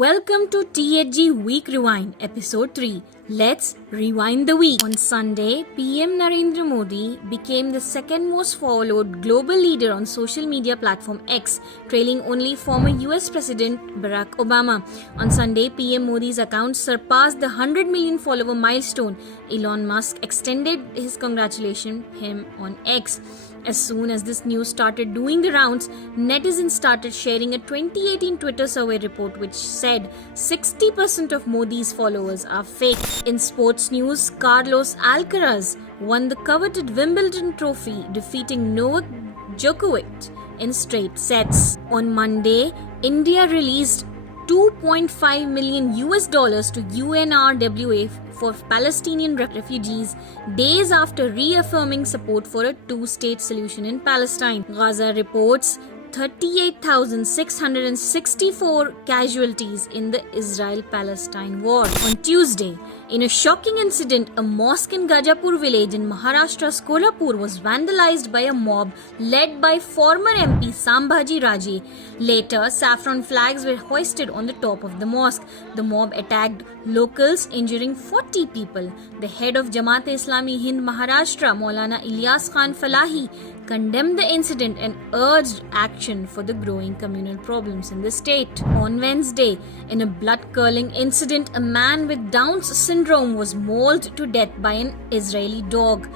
Welcome to THG Week Rewind, Episode 3. Let's rewind the week. On Sunday, PM Narendra Modi became the second most followed global leader on social media platform X, trailing only former US President Barack Obama. On Sunday, PM Modi's account surpassed the 100 million follower milestone. Elon Musk extended his congratulations him on X. As soon as this news started doing the rounds, netizens started sharing a 2018 Twitter survey report which said 60% of Modi's followers are fake. In sports news, Carlos Alcaraz won the coveted Wimbledon trophy, defeating Novak Djokovic in straight sets. On Monday, India released $2.5 million to UNRWA for Palestinian refugees days after reaffirming support for a two-state solution in Palestine. Gaza reports 38,664 casualties in the Israel-Palestine war. On Tuesday, in a shocking incident, a mosque in Gajapur village in Maharashtra's Kolhapur was vandalized by a mob led by former MP Sambhaji Raje. Later, saffron flags were hoisted on the top of the mosque. The mob attacked locals, injuring 40 people. The head of Jamaat-e-Islami Hind Maharashtra, Maulana Ilyas Khan Falahi, condemned the incident and urged action for the growing communal problems in the state. On Wednesday, in a blood-curdling incident, a man with Down's syndrome was mauled to death by an Israeli dog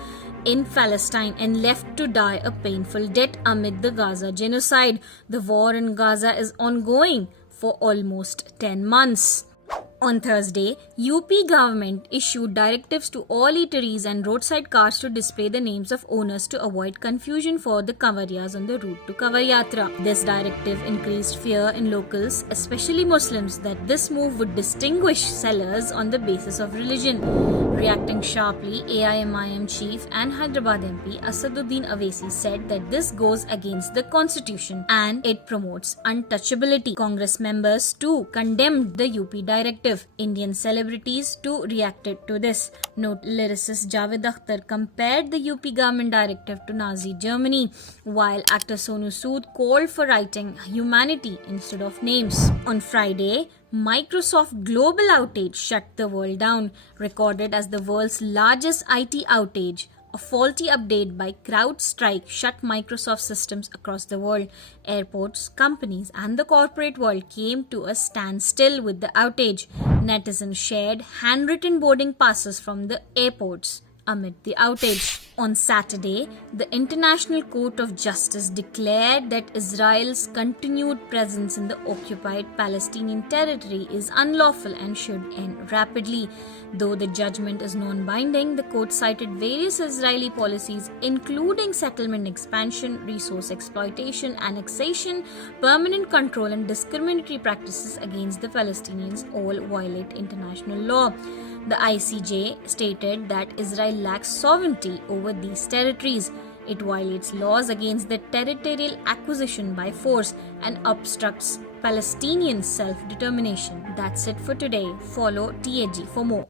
in Palestine and left to die a painful death amid the Gaza genocide. The war in Gaza is ongoing for almost 10 months. On Thursday, UP government issued directives to all eateries and roadside cars to display the names of owners to avoid confusion for the Kavariyas on the route to Kavar Yatra. This directive increased fear in locals, especially Muslims, that this move would distinguish sellers on the basis of religion. Reacting sharply, AIMIM chief and Hyderabad MP Asaduddin Awesi said that this goes against the constitution and it promotes untouchability. Congress members too condemned the UP directive. Indian celebrities too reacted to this. Note lyricist Javed Akhtar compared the UP government directive to Nazi Germany, while actor Sonu Sood called for writing humanity instead of names. On Friday, Microsoft global outage shut the world down, recorded as the world's largest IT outage. A faulty update by CrowdStrike shut Microsoft systems across the world. Airports, companies, and the corporate world came to a standstill with the outage. Netizens shared handwritten boarding passes from the airports amid the outage. On Saturday, the International Court of Justice declared that Israel's continued presence in the occupied Palestinian territory is unlawful and should end rapidly. Though the judgment is non-binding, the court cited various Israeli policies including settlement expansion, resource exploitation, annexation, permanent control, and discriminatory practices against the Palestinians, all violate international law. The ICJ stated that Israel lacks sovereignty over these territories. It violates laws against the territorial acquisition by force and obstructs Palestinian self-determination. That's it for today. Follow THG for more.